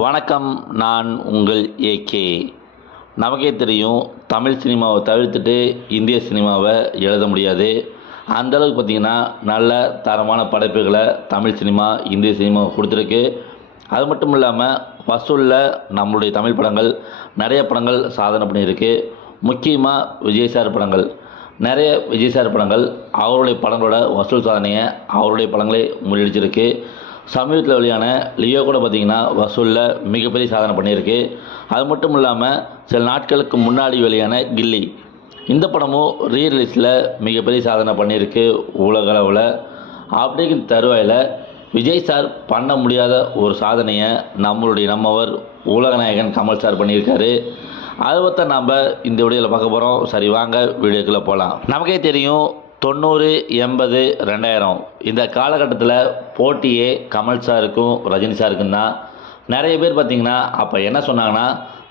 வணக்கம் நான் உங்கள் ஏகே நமக்கே தெரியும் தமிழ் சினிமாவை தவிர்த்துட்டு இந்திய சினிமாவை எழுத முடியாது. அந்தளவுக்கு பார்த்திங்கன்னா நல்ல தரமான படைப்புகளை தமிழ் சினிமா இந்திய சினிமா கொடுத்துருக்கு. அது மட்டும் இல்லாமல் வசூலில் நம்மளுடைய தமிழ் படங்கள் நிறைய படங்கள் சாதனை பண்ணியிருக்கு. முக்கியமாக விஜய் சார் படங்கள். நிறைய விஜய் சார் படங்கள் அவருடைய படங்களோட வசூல் சாதனையை அவருடைய படங்களே முறியடிச்சிருக்கு. சமீபத்தில் வெளியான லியோ கூட பார்த்திங்கன்னா வசூலில் மிகப்பெரிய சாதனை பண்ணியிருக்கு. அது மட்டும் இல்லாமல் சில நாட்களுக்கு முன்னாடி வெளியான கில்லி. இந்த படமும் ரீ ரிலீஸில் மிகப்பெரிய சாதனை பண்ணியிருக்கு உலக அளவில் அப்படிங்கிற தருவாயில் விஜய் சார் பண்ண முடியாத ஒரு சாதனையை நம்மளுடைய நம்மவர் உலகநாயகன் கமல் சார் பண்ணியிருக்காரு. அதை பற்றி நாம் இந்த வீடியோவில் பார்க்க போகிறோம் சரி வாங்க வீடியோக்குள்ளே போகலாம் நமக்கே தெரியும் தொண்ணூறு எண்பது ரெண்டாயிரம். இந்த காலகட்டத்தில் போட்டியே கமல் சாருக்கும் ரஜினி சாருக்கும் தான் நிறைய பேர் பார்த்திங்கன்னா அப்போ என்ன சொன்னாங்கன்னா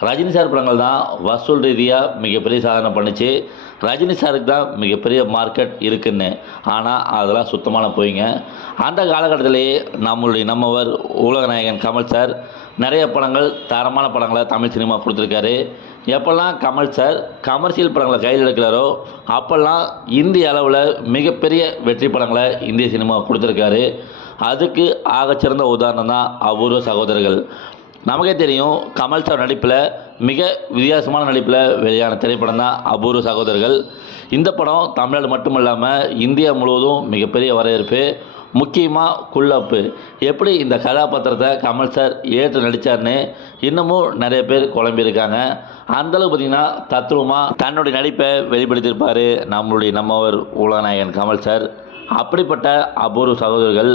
ரஜினி சார் படங்கள் தான் வசூல் ரீதியாக மிகப்பெரிய சாதனை பண்ணுச்சு. ரஜினி சாருக்கு தான் மிகப்பெரிய மார்க்கெட் இருக்குன்னு. ஆனால் அதெல்லாம் சுத்தமான போய்ங்க. அந்த காலகட்டத்திலேயே நம்மளுடைய நம்மவர் உலகநாயகன் கமல் சார் நிறைய படங்கள் தரமான படங்களை தமிழ் சினிமா கொடுத்துருக்காரு. எப்போல்லாம் கமல் சார் கமர்ஷியல் படங்களை கையில் எடுக்கிறாரோ அப்போல்லாம் இந்திய அளவில் மிகப்பெரிய வெற்றி படங்களை இந்திய சினிமா கொடுத்துருக்காரு. அதுக்கு ஆகச்சிறந்த உதாரணம் தான் அபூர்வ சகோதரர்கள். நமக்கே தெரியும் கமல் சார் நடிப்பில் மிக வித்தியாசமான நடிப்பில் வெளியான திரைப்படம் தான் அபூர்வ சகோதரர்கள். இந்த படம் தமிழ்நாடு மட்டும் இல்லாமல் இந்தியா முழுவதும் மிகப்பெரிய வரவேற்பு முக்கியமாக குள்ளப்பு. எப்படி இந்த கதாபாத்திரத்தை கமல் சார் ஏற்று நடித்தார்னு இன்னமும் நிறைய பேர் குழம்பியிருக்காங்க. அந்தளவுக்கு பார்த்திங்கன்னா தத்துவமாக தன்னுடைய நடிப்பை வெளிப்படுத்தியிருப்பார் நம்மளுடைய நம்மவர் உலகநாயகன் கமல் சார். அப்படிப்பட்ட அபூர்வ சகோதரர்கள்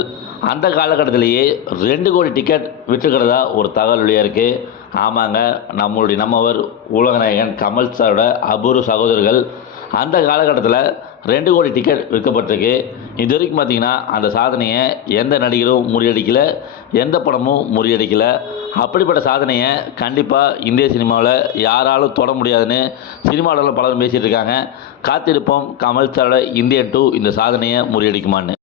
அந்த காலகட்டத்திலேயே ரெண்டு கோடி டிக்கெட் விற்றுக்கிறதா ஒரு தகவல் வெளியாக இருக்குது ஆமாங்க நம்மளுடைய நம்மவர் உலகநாயகன் கமல் சாரோட அபூர்வ சகோதரர்கள் அந்த காலகட்டத்தில் ரெண்டு கோடி டிக்கெட் விற்கப்பட்டிருக்கு. இது வரைக்கும் பார்த்தீங்கன்னா அந்த சாதனையை எந்த நடிகரும் முறியடிக்கலை எந்த படமும் முறியடிக்கலை. அப்படிப்பட்ட சாதனையை கண்டிப்பாக இந்திய சினிமாவில் யாராலும் தொட முடியாதுன்னு சினிமாவில் பலரும் பேசிகிட்டு இருக்காங்க. காத்திருப்போம் கமல் சாரோட இந்தியன் டூ இந்த சாதனையை முறியடிக்குமான்னு.